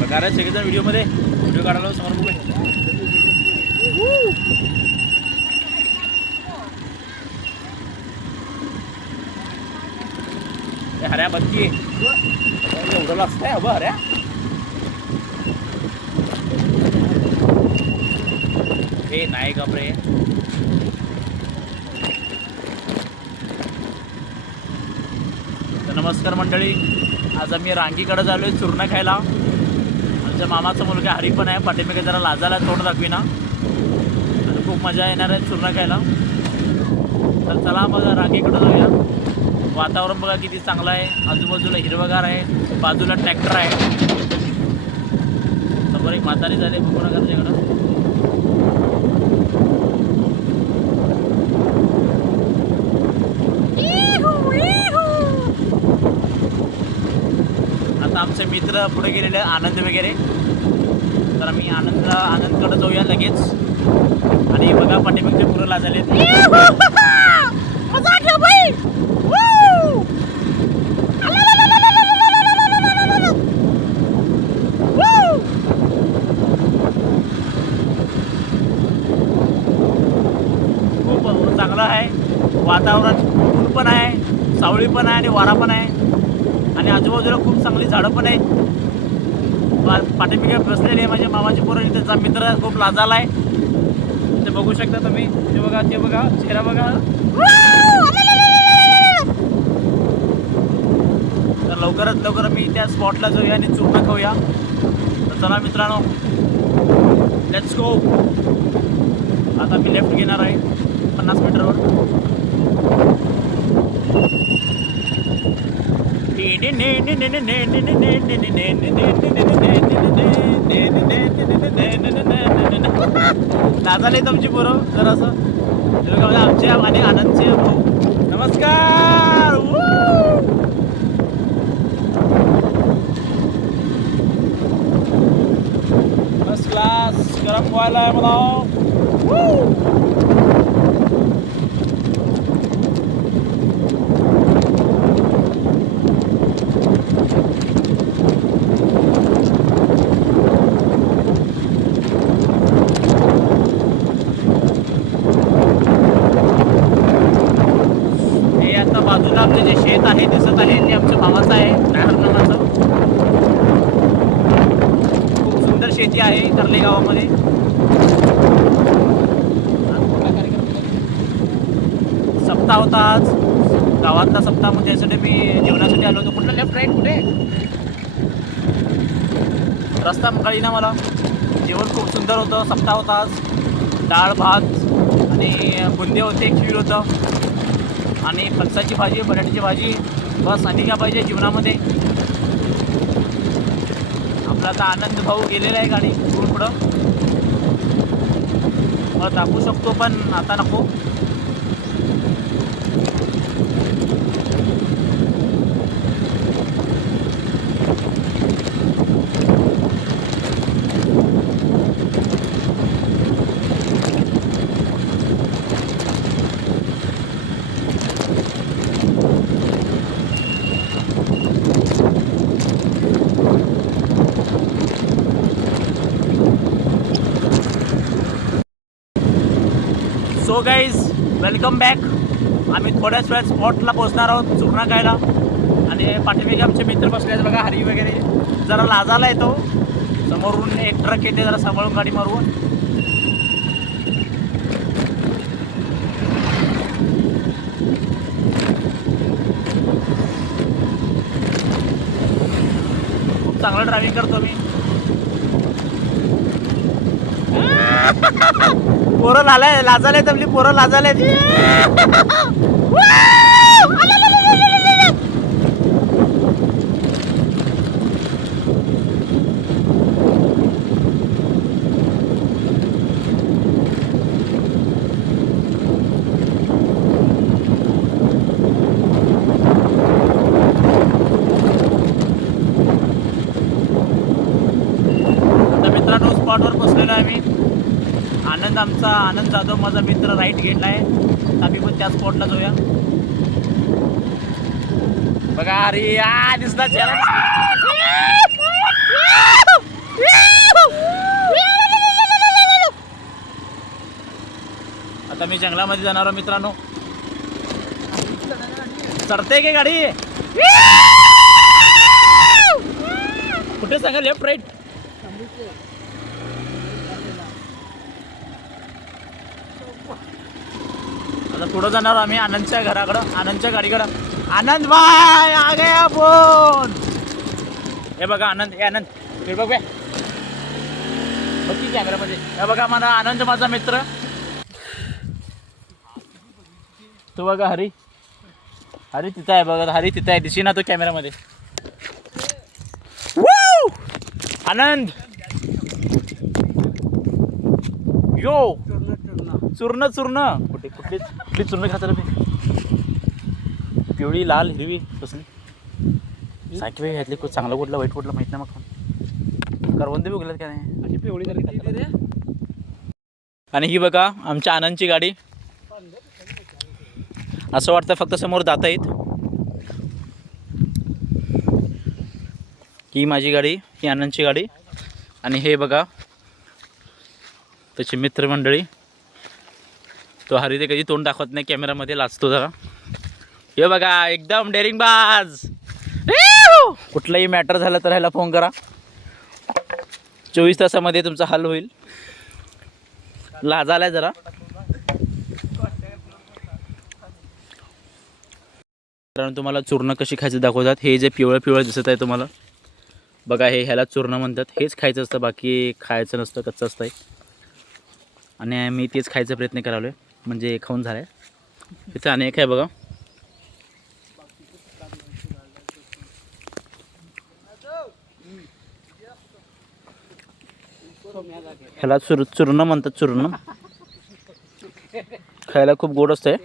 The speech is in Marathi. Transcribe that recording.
बघा सगळेजण व्हिडिओमध्ये व्हिडिओ काढायला समोर बघूया. हऱ्या बघकी एवढं असतंय हवं हऱ्या. हे नाही घाबरे. नमस्कार मंडळी, आज आम्ही रांगीकडे झालोय चूर्ण खायला. आमच्या मामाचा मुलगा हरी पण आहे, पाठीमागे जरा लाजाला तोंड दाखवी ना. आणि खूप मजा येणार आहे चूर्ण खायला. तर चला मग रांगीकडे जाऊया. वातावरण बघा किती चांगलं आहे, आजूबाजूला हिरवगार आहे, बाजूला ट्रॅक्टर आहे. समोर एक म्हातारी झाली, बघू नका त्याच्याकडं. आता आमचे मित्र पुढे गेलेले आनंद वगैरे, तर आम्ही आनंदकडे जाऊया लगेच. आणि बघा पाठीमागचे पुरं लाजले. खूप चांगलं आहे वातावरण, ऊन पण आहे, सावळी पण आहे आणि वारा पण आहे. आणि आजूबाजूला खूप चांगली झाडं पण आहेत. पाठीमागे बसलेले माझ्या मामाची पोरं, त्याचा मित्र खूप लाजाला आहे. ते बघू शकता तुम्ही. ते बघा, ते बघा, चेहरा बघा. तर लवकरात लवकर मी त्या स्पॉटला जाऊया आणि चूर्ण खाऊया. तर चला मित्रांनो, लेट्स गो. आता मी लेफ्ट घेणार आहे 50 मीटरवर. लाजाले तुमची पोरं जरासं. आमचे आणि आनंदचे भाऊ, नमस्कार. फर्स्ट क्लास गरम व्हायला आहे मला. बाजूला आमचे जे शेत आहे दिसत आहे ते आमच्या मामाचं आहे, नावाचं. खूप सुंदर शेती आहे कर्ले गावामध्ये. सप्ताह होता आज, गावातला सप्ताह म्हणजे यासाठी मी जेवणासाठी आलो होतो. कुठला लेफ्ट राईट कुठे रस्ता कळी ना मला. जेवण खूप सुंदर होतं. सप्ताह होता आज. डाळ भात आणि बुंदे होते, खीर होतं आणि फणसाची भाजी, बटाट्याची भाजी. बस आणि काय पाहिजे जीवनामध्ये. आपला आता आनंद भाऊ गेलेला आहे गाडी पुढं. मला दाखवू शकतो पण आता नको. So guys, welcome back. आम्ही थोड्याच वेळात स्पॉटला पोहोचणार आहोत चूर्ण खायला. आणि पाठीमागे आमचे मित्र बसले आहेत बघा, हरी वगैरे. जरा लाजाला येतो, समोरून एक ट्रक येते, जरा सांभाळून गाडी मारून. खूप चांगलं ड्रायव्हिंग करतो मी. पोरं लाजाले तबली, पोरं लाजाले. आता मित्रांनो स्पॉटवर बसलेलो आहे मी. आनंद जाधव माझा मित्र राईट घेतला आहे. आम्ही पण त्या स्पॉटला जाऊया. बघा अरे दिसला चेहरा. जंगलामध्ये जाणार आहोत मित्रांनो. चढते की गाडी कुठे सांगा लेफ्ट राईट. आता पुढं जाणार आम्ही आनंदच्या घराकडं, आनंदच्या गाडीकडं. आनंद भाई आ गया फोन. हे बघा आनंद, हे आनंद हे बघ बे बघ कॅमेरामध्ये. हे बघा मला आनंद माझा मित्र. तो बघा हरी, हरी तिथं आहे बघा, हरी तिथं आहे, दिसी ना तो कॅमेरामध्ये. आनंद यो चूर्ण चूर्ण कुठे कुठली कुठली चूर्ण खातात रे. पिवळी लाल हिरवी कसली सारखी वेळ घातली. चांगलं कुठलं वाईट कुठलं माहित नाही. मग करवंदे बघ का नाही अशी पिवळी झाली. आणि ही बघा आमच्या आनंदची गाडी. असं वाटतं फक्त समोर जाता येत. ही माझी गाडी, ही आनंदची गाडी. आणि हे बघा त्याची मित्रमंडळी. तो हरी ते कधी तोंड दाखवत नाही कॅमेरामध्ये, लाजतो जरा. हे बघा एकदम डेअरिंग बाज. कुठलाही मॅटर झालं तर ह्याला फोन करा, 24 तासामध्ये तुमचा हल होईल. लाजालाय जरा. कारण तुम्हाला चूर्ण कशी खायचं दाखवतात. हे जे पिवळं पिवळं दिसत आहे तुम्हाला बघा, हे ह्याला चूर्ण म्हणतात. हेच खायचं असतं, बाकी खायचं नसतं, कच्चं असतं. आणि मी तेच खायचा प्रयत्न करालो, म्हणजे खाऊन झालं आहे. इथं अनेक आहे बघा. ह्याला चूर्ण म्हणतात, चूर्ण. खायला खूप गोड असतंय.